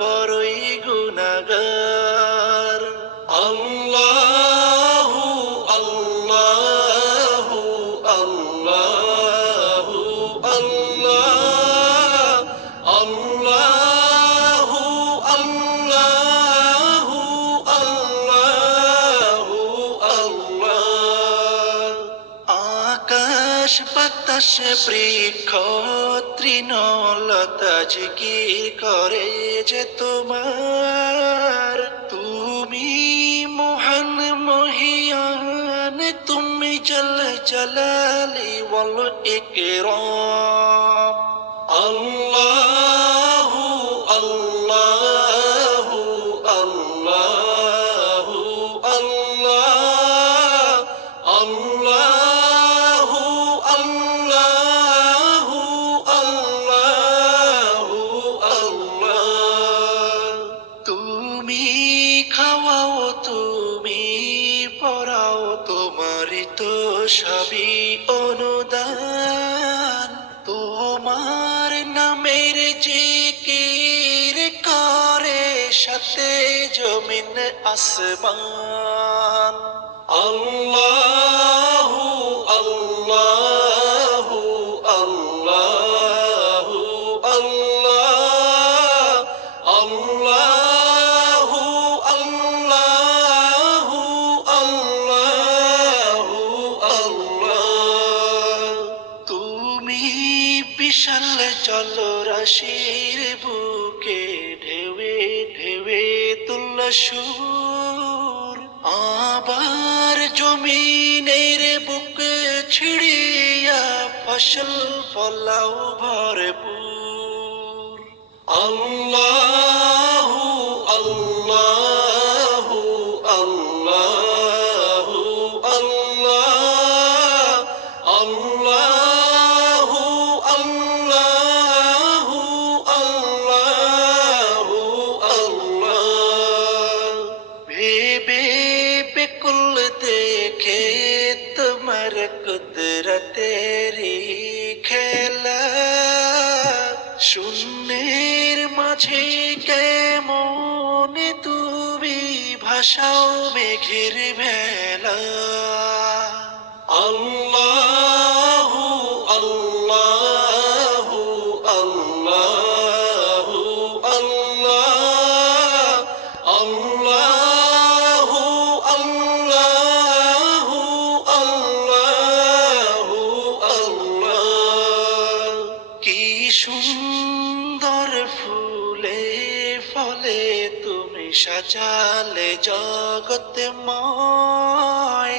বড়ই গুনাগার। আল্লাহু আল্লাহু আল্লাহু আল্লাহ আল্লাহু আল্লাহু আল্লাহু আল্লাহ। আকাশ বাতাস বৃক্ষ তৃণলতা জিকির করে যে তোমার। তুমি মহান মহিয়ান তুমি জল জলালি বল একরাম তুমি খাওয়াও, তুমি পড়াও তোমারই তো সবই অনুদান। তোমার নামের যে জিকির করে সাথে জমিন আসমান। আল্লাহু বিশাল জলরাশির বুকে ঢেউে ঢেউে তুল্ল সুর। আবার জমিনের বুক ছিড়িয়া ফসল ফলাও ভরপুর। আল্লাহু আল্লাহু আল্লাহু। কুদরতেরি খেলা শূন্যের মাঝে কেমন তুমি ভাষাও মেঘের ভেলা? আল্লাহু ফলে তুমি সাজালে জগতে ময়।